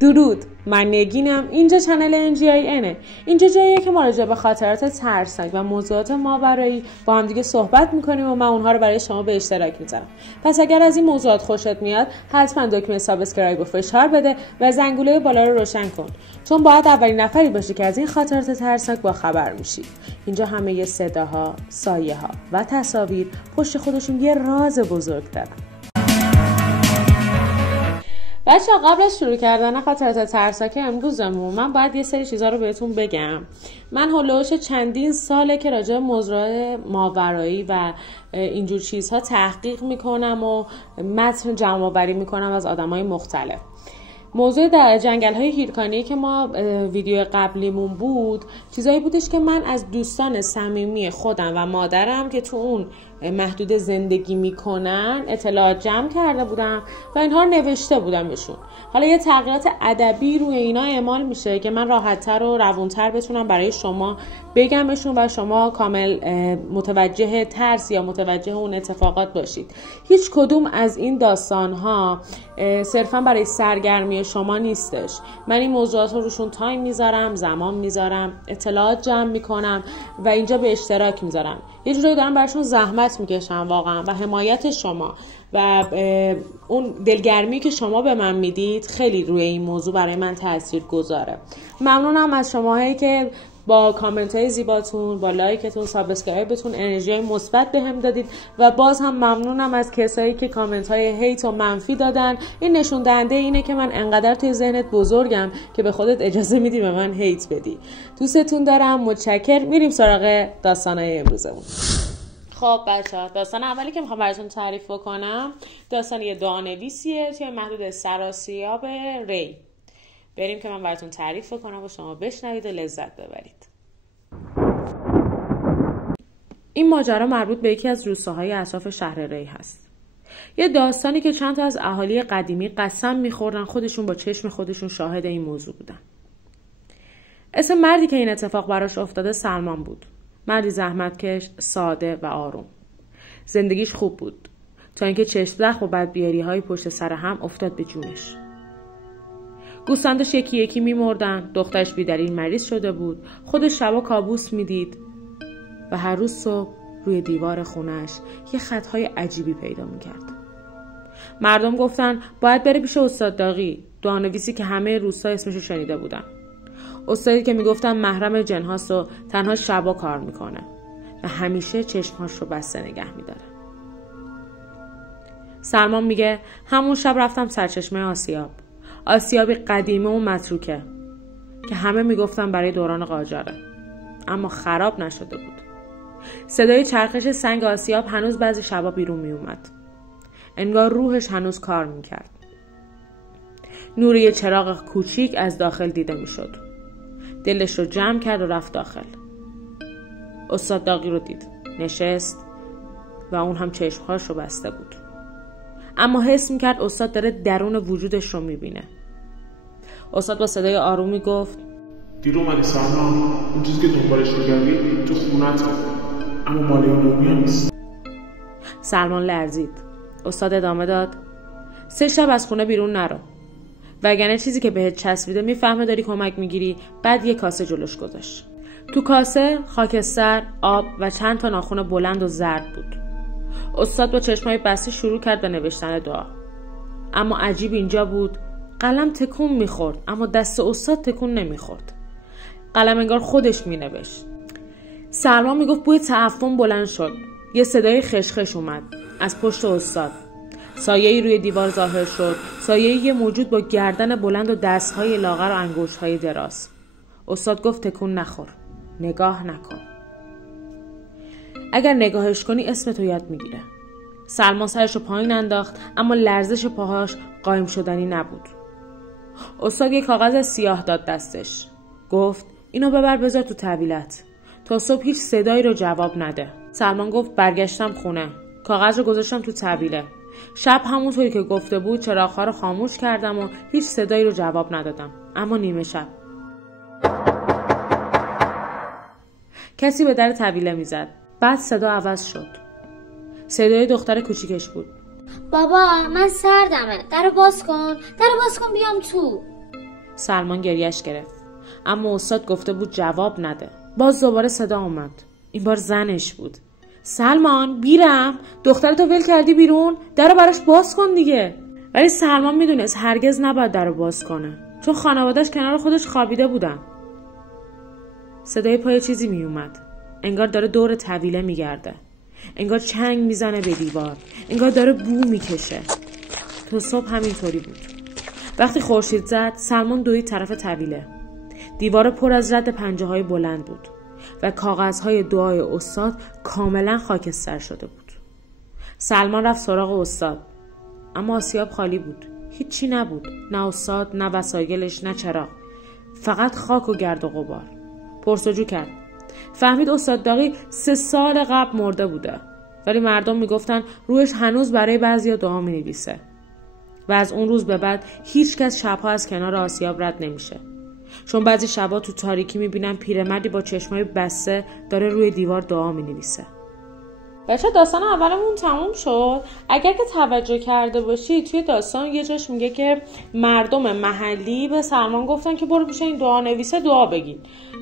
درود، من نگینم. اینجا چنل NGINه. اینجا جاییه که ما راجع به خاطرات ترسناک و موضوعات ماورایی با هم دیگه صحبت میکنیم و من اونها رو برای شما به اشتراک میذارم. پس اگر از این موضوعات خوشت میاد حتما دکمه سابسکرایب رو فشار بده و زنگوله بالا رو روشن کن، چون باید اولین نفری باشی که از این خاطرات ترسناک با خبر میشی. اینجا همه صداها، سایه ها و تصاویر پشت خودشون یه راز بزرگ دارن. بچه‌ها قبل از شروع کردن خاطرات ترسناک امروزمون من باید یه سری چیزا رو بهتون بگم. من هولوش چندین ساله که راجع به موضوع ماورایی و اینجور چیزها تحقیق میکنم و متن جمع‌آوری میکنم از آدمای مختلف. موضوع در جنگل‌های هیرکانی که ما ویدیو قبلیمون بود چیزایی بودش که من از دوستان صمیمی خودم و مادرم که تو اون محدود زندگی میکنن اطلاعات جمع کرده بودم و اینها رو نوشته بودم بهشون. حالا یه تغییرات ادبی روی اینا اعمال میشه که من راحت‌تر و روون‌تر بتونم برای شما بگمشون و شما کامل متوجه ترس یا متوجه اون اتفاقات باشید. هیچ کدوم از این داستان‌ها صرفاً برای سرگرمی شما نیستش. من این موضوعات رو روشون تایم میذارم، زمان میذارم، اطلاعات جمع میکنم و اینجا به اشتراک میذارم. یه جوری دارم براشون زحمت میکشم واقعا و حمایت شما و اون دلگرمی که شما به من میدید خیلی روی این موضوع برای من تاثیر گذاره. ممنونم از شماهایی که با کامنت های زیباتون، با لایکتون، سابسکرایبتون انرژی مثبت بهم دادید و باز هم ممنونم از کسایی که کامنت های هیت و منفی دادن. این نشون دهنده اینه که من انقدر توی ذهنت بزرگم که به خودت اجازه میدی به من هیت بدی. دوستتون دارم، متشکر. میریم سراغ داستانای امروزمون. خب بچه‌ها، داستان اولی که میخوام براتون تعریف بکنم داستان یه دعانویسیه توی محدود سراسیاب ری. بریم که من براتون تعریف بکنم و شما بشنوید و لذت ببرید. این ماجرا مربوط به یکی از روستاهای اطراف شهر ری هست. یه داستانی که چند تا از اهالی قدیمی قسم میخوردن خودشون با چشم خودشون شاهد این موضوع بودن. اسم مردی که این اتفاق براش افتاده سلمان بود. مردی زحمتکش، ساده و آروم. زندگیش خوب بود تا اینکه چشم‌زخم و بدبیاری‌های پشت سر هم افتاد به جونش. گوسفنداش یکی یکی می‌مردن، دخترش بی‌دلیل مریض شده بود، خودش شبا کابوس می‌دید و هر روز صبح روی دیوار خونش یه خطهای عجیبی پیدا می‌کرد. مردم گفتن باید بره پیش استاد داغی، دعانویسی که همه روستا اسمشو شنیده بودن. استادی که میگفتن محرم جن‌هاست و تنها شبا کار میکنه و همیشه چشمهاش رو بسته نگه میداره. سلمان میگه همون شب رفتم سرچشمه آسیابی قدیمه و متروکه که همه میگفتن برای دوران قاجاره، اما خراب نشده بود. صدای چرخش سنگ آسیاب هنوز بعضی شبا بیرون میومد. انگار روحش هنوز کار میکرد. نور یه چراغ کوچیک از داخل دیده میشد. دلش رو جمع کرد و رفت داخل. استاد داغی رو دید. نشست و اون هم چشمهاش رو بسته بود. اما حس میکرد استاد داره درون وجودش رو میبینه. استاد با صدای آرومی گفت دیر اومدی سلمان، اون چیزی که دنبالش رو گردی تو خونته، اما مال این دنیا نیست. سلمان لرزید. استاد ادامه داد 3 شب از خونه بیرون نرو، وگرنه چیزی که بهت چسبیده میفهمه داری کمک میگیری. بعد یه کاسه جلوش گذاشت. تو کاسه خاکستر، آب و چند تا ناخن بلند و زرد بود. استاد با چشمای بسته شروع کرد به نوشتن دعا. اما عجیب اینجا بود، قلم تکون میخورد اما دست استاد تکون نمیخورد. قلم انگار خودش مینوشت. سلمان میگفت بوی تعفن بلند شد. یه صدای خشخش اومد از پشت استاد. سایه‌ای روی دیوار ظاهر شد، سایه‌ای یه موجود با گردن بلند و دست‌های لاغر و انگشت‌های دراز. استاد گفت تکون نخور، نگاه نکن. اگر نگاهش کنی اسمتو یاد میگیره. سلمان سرشو پایین انداخت اما لرزش پاهاش قایم شدنی نبود. استاد یک کاغذ سیاه داد دستش. گفت اینو ببر بذار تو طویلت. تا صبح هیچ صدایی رو جواب نده. سلمان گفت برگشتم خونه. کاغذ رو گذاشتم تو طویله. شب همونطوری که گفته بود چراغ‌ها رو خاموش کردم و هیچ صدایی رو جواب ندادم. اما نیمه شب کسی به در طویله میزد. بعد صدا عوض شد. صدای دختر کوچیکش بود. بابا من سردمه، درو باز کن بیام تو. سلمان گریش گرفت، اما استاد گفته بود جواب نده. باز دوباره صدا اومد. این بار زنش بود. سلمان بیرم، دخترتو ول کردی بیرون، درو براش باز کن دیگه. ولی سلمان میدونست هرگز نباید درو باز کنه، چون خانواده‌اش کنار خودش خوابیده بودن. صدای پای چیزی میومد. انگار داره دور طویله میگرده. انگار چنگ میزنه به دیوار. انگار داره بو میکشه. تا صبح همینطوری بود. وقتی خورشید زد، سلمان دوید طرف طویله. دیوار پر از رد پنجه‌های بلند بود و کاغذهای دعای استاد کاملا خاکستر شده بود. سلمان رفت سراغ استاد، اما آسیاب خالی بود. هیچی نبود، نه استاد، نه وسایلش، نه چراغ، فقط خاک و گرد و غبار. پرسجو کرد. فهمید استاد داغی 3 سال قبل مرده بوده، ولی مردم میگفتن روش هنوز برای بعضیا دعا مینویسه. و از اون روز به بعد هیچ کس شبها از کنار آسیاب رد نمیشه، چون بعضی شبها تو تاریکی میبینن پیرمردی با چشمای بسته داره روی دیوار دعا مینویسه. بچه داستان اولمون تموم شد. اگر که توجه کرده باشی توی داستان یه جاش میگه که مردم محلی به سلمان گفتن که برو پیش این دعا نویسه دعا بگین.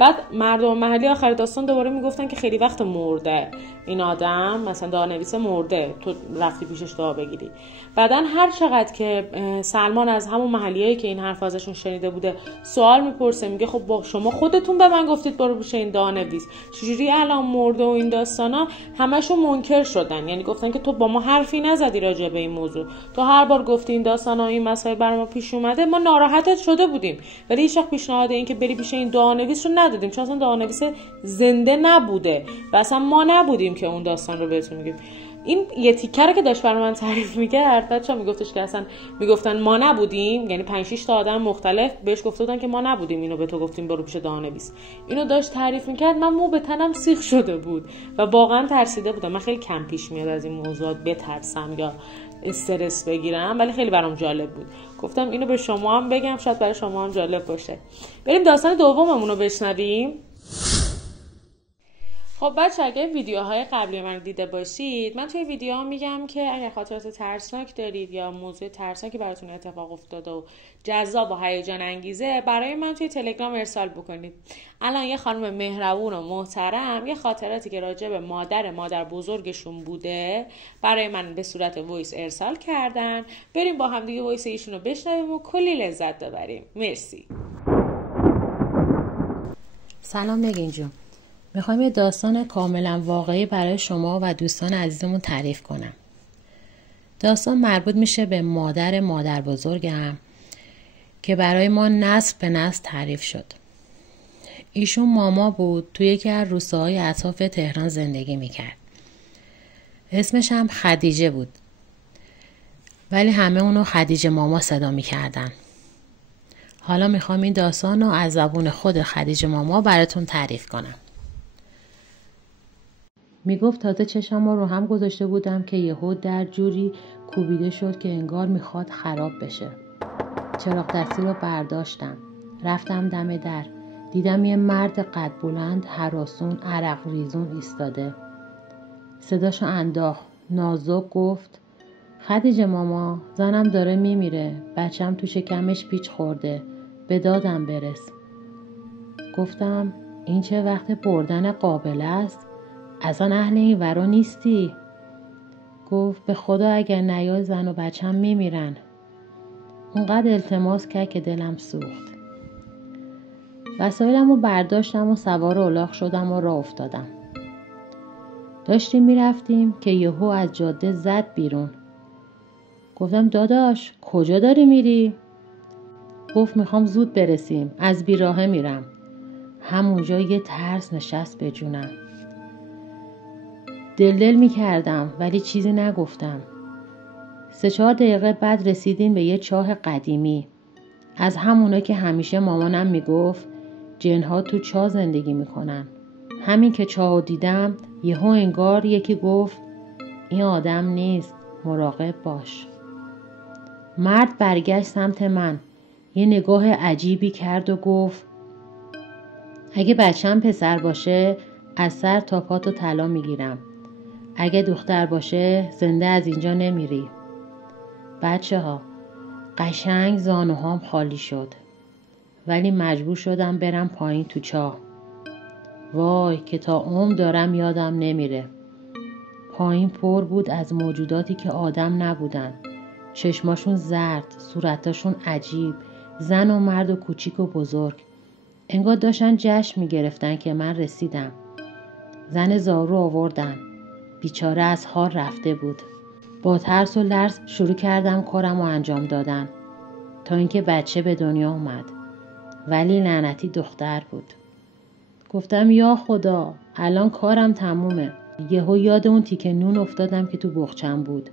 بعد مردم محلی آخر داستان دوباره میگفتن که خیلی وقت مرده این آدم، مثلا دعا نویسه مرده، تو رفتی پیشش دعا بگیری. بعدن هر چقدر که سلمان از همون محلیایی که این حرف ازشون شنیده بوده سوال میپرسه، میگه خب با شما خودتون به من گفتید برو پیش این دعا نویس، چجوری الان مرده و این داستانا، همشون منکر شدن. یعنی گفتن که تو با ما حرفی نزدی راجع به این موضوع، تو هر بار گفتی این داستانا و این مسائل برام پیش اومده ما ناراحتت شده بودیم، ولی هیچ وقت پیشنهاد این که بری پیش این دعا نویس رو ندادیم، چون اصلا دعا نویس زنده نبوده و اصلا ما نبودیم که اون داستان رو بهتون میگیم. این یه تیکه رو که داشت برای من تعریف میکرد، بچه‌ها میگفتش که اصلا میگفتن ما نبودیم، یعنی 5-6 تا آدم مختلف بهش گفته بودن که ما نبودیم اینو به تو گفتیم برو پیش دعا نویس. اینو داشت تعریف میکرد، من مو به تنم سیخ شده بود و واقعا ترسیده بودم. من خیلی کم پیش میاد از این موضوعات بترسم یا استرس بگیرم، ولی خیلی برام جالب بود، گفتم اینو به شما هم بگم، شاید برای شما هم جالب باشه. بریم داستان دوممون رو بشنویم. خب بچه اگه ویدیوهای قبلی من دیده باشید، من توی ویدیوها میگم که اگر خاطرات ترسناک دارید یا موضوع ترسناکی براتون اتفاق افتاده و جذاب و هیجان انگیزه، برای من توی تلگرام ارسال بکنید. الان یه خانم مهربون و محترم یه خاطراتی که راجع به مادر بزرگشون بوده برای من به صورت وایس ارسال کردن. بریم با هم دیگه وایس ایشون رو بشنویم و کلی لذت ببریم. مرسی. سلام نگین جون، میخوایم یه داستان کاملا واقعی برای شما و دوستان عزیزمون تعریف کنم. داستان مربوط میشه به مادر بزرگم که برای ما نسل به نسل تعریف شد. ایشون ماما بود، توی یکی از روستاهای اطراف تهران زندگی میکرد. اسمش هم خدیجه بود، ولی همه اونو خدیجه ماما صدا میکردن. حالا میخوام این داستان رو از زبون خود خدیجه ماما براتون تعریف کنم. میگفت تازه چشم رو هم گذاشته بودم که یهو در جوری کوبیده شد که انگار میخواد خراب بشه. چراغ دستی رو برداشتم، رفتم دم در، دیدم یه مرد قد بلند هراسون عرق ریزون ایستاده. صداشو انداخت، نازک گفت خدیجه ماما، زنم داره میمیره، بچم تو شکمش پیچ خورده، به دادم برس. گفتم این چه وقت بردن قابل است؟ اصلا اهل این ورا نیستی؟ گفت به خدا اگر نیای زن و بچم میمیرن. اونقدر التماس کرد که دلم سوخت. وسایلم رو برداشتم و سوار الاغ شدم و راه افتادم. داشتیم میرفتیم که یهو از جاده زد بیرون. گفتم داداش کجا داری میری؟ گفت میخوام زود برسیم، از بیراهه میرم. همونجا یه ترس نشست به جونم. دل میکردم ولی چیزی نگفتم. 3-4 دقیقه بعد رسیدیم به یه چاه قدیمی، از همونا که همیشه مامانم میگفت جنها تو چاه زندگی میکنن. همین که چاهو دیدم یهو انگار یکی گفت این آدم نیست، مراقب باش. مرد برگشت سمت من، یه نگاه عجیبی کرد و گفت اگه بچم پسر باشه از سر تا پاتو طلا میگیرم، اگه دختر باشه زنده از اینجا نمیری. بچه ها قشنگ زانوهام خالی شد. ولی مجبور شدم برم پایین تو چاه. وای که تا عمر دارم یادم نمیره. پایین پر بود از موجوداتی که آدم نبودن. چشماشون زرد، صورتاشون عجیب، زن و مرد و کوچیک و بزرگ. انگار داشتن جشن میگرفتن که من رسیدم. زن زارو آوردن. بیچاره از حال رفته بود. با ترس و لرز شروع کردم کارم رو انجام دادن تا اینکه بچه به دنیا اومد. ولی لعنتی دختر بود. گفتم یا خدا الان کارم تمومه. یهو یاد اون تیکه نون افتادم که تو بخچم بود.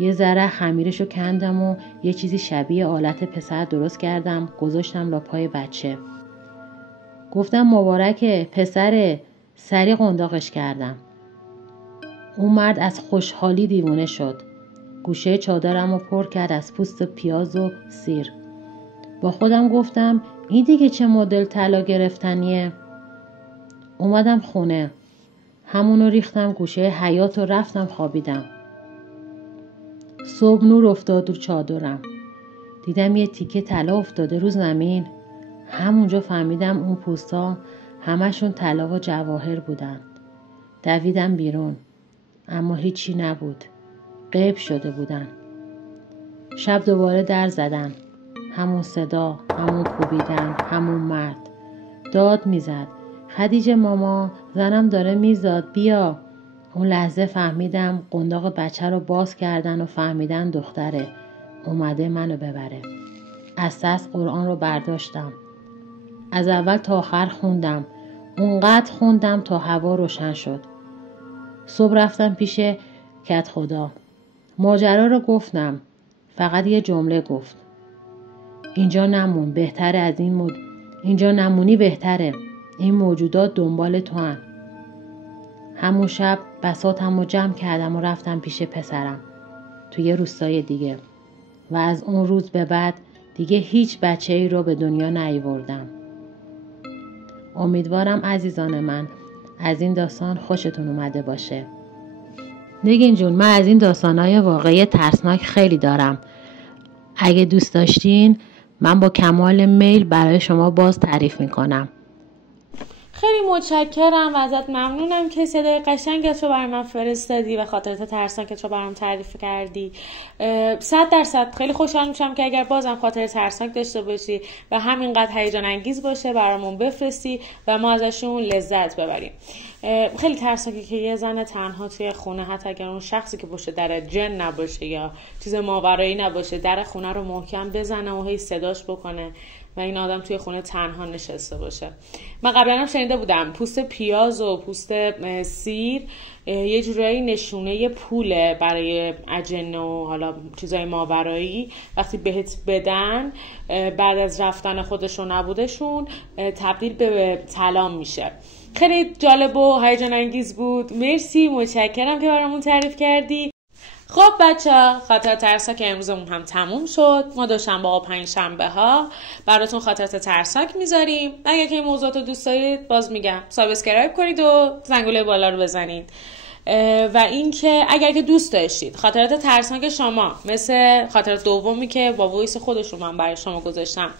یه ذره خمیرشو کندم و یه چیزی شبیه آلت پسر درست کردم، گذاشتم لا پای بچه. گفتم مبارکه پسره، سری قنداقش کردم. اون مرد از خوشحالی دیوونه شد. گوشه چادرم رو پر کرد از پوست پیاز و سیر. با خودم گفتم این دیگه چه مدل طلا گرفتنیه؟ اومدم خونه. همونو ریختم گوشه حیاط و رفتم خوابیدم. صبح نور افتاد رو چادرم. دیدم یه تیکه طلا افتاده رو زمین. همونجا فهمیدم اون پوستا همشون طلا و جواهر بودن. دویدم بیرون. اما هیچی نبود. غیب شده بودن. شب دوباره در زدن. همون صدا، همون کوبیدن، همون مرد. داد میزد. خدیجه ماما، زنم داره میزاد، بیا. اون لحظه فهمیدم قنداق بچه رو باز کردن و فهمیدن دختره. اومده منو ببره. از دست قرآن رو برداشتم. از اول تا آخر خوندم. اونقدر خوندم تا هوا روشن شد. صبح رفتم پیش کت خدا. ماجرا رو گفتم. فقط یه جمله گفت. اینجا نمون، بهتره از اینجا نمونی بهتره. این موجودات دنبال تو هن. همون شب بساطم رو جمع کردم و رفتم پیش پسرم. توی یه روستای دیگه. و از اون روز به بعد دیگه هیچ بچه‌ای رو به دنیا نیاوردم. امیدوارم عزیزان من از این داستان خوشتون اومده باشه. نگین جون، من از این داستانهای واقعی ترسناک خیلی دارم. اگه دوست داشتین من با کمال میل برای شما باز تعریف میکنم. خیلی متشکرم و ازت ممنونم که صدای قشنگت رو برای من فرستادی و خاطرات ترسناکت رو برام تعریف کردی. 100% خیلی خوشحال میشم که اگر بازم خاطره ترسناک داشته باشی و همینقدر هیجان انگیز باشه برامون بفرستی و ما ازشون لذت ببریم. خیلی ترسناکه که یه زن تنها توی خونه، حتی اگر اون شخصی که باشه در جن نباشه یا چیز ماورایی نباشه، در خونه رو محکم بزنه و هی صداش بکنه و این آدم توی خونه تنها نشسته باشه. من قبلا هم شنیده بودم پوست پیاز و پوست سیر یه جورایی نشونه پوله برای اجنه و حالا چیزای ماورایی. وقتی بهت بدن بعد از رفتن خودشون نبودشون تبدیل به طلا میشه. خیلی جالب و هیجان انگیز بود. مرسی، متشکرم که برامون تعریف کردی. خب بچه‌ها، خاطرات ترسناک امروزمون هم تموم شد. ما دوشنبه و پنجشنبه ها براتون خاطرات ترسناک میذاریم. اگر که این موضوعات رو دوست دارید باز میگم سابسکرایب کنید و زنگوله بالا رو بزنید. و اینکه اگر که دوست داشتید خاطرات ترسناک شما مثل خاطرات دومی که با وایس خودشون من برای شما گذاشتم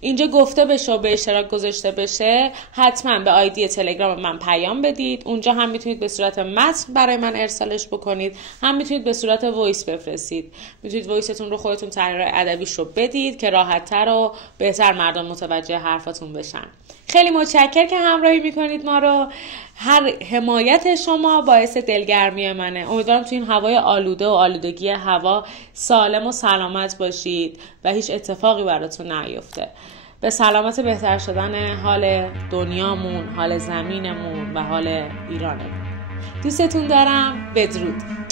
اینجا گفته بشه و به اشتراک گذاشته بشه، حتما به آیدی تلگرام من پیام بدید. اونجا هم میتونید به صورت متن برای من ارسالش بکنید، هم میتونید به صورت وایس بفرستید. میتونید وایستون رو خودتون تحریر ادبیش رو بدید که راحت‌تر و بهتر مردم متوجه حرفاتون بشن. خیلی متشکرم که همراهی میکنید ما رو. هر حمایت شما باعث دلگرمی منه. امیدوارم تو این هوای آلوده و آلودگی هوا سالم و سلامت باشید و هیچ اتفاقی براتون نیفته. به سلامت بهتر شدن حال دنیامون، حال زمینمون و حال ایرانمون. دوستتون دارم. بدرود.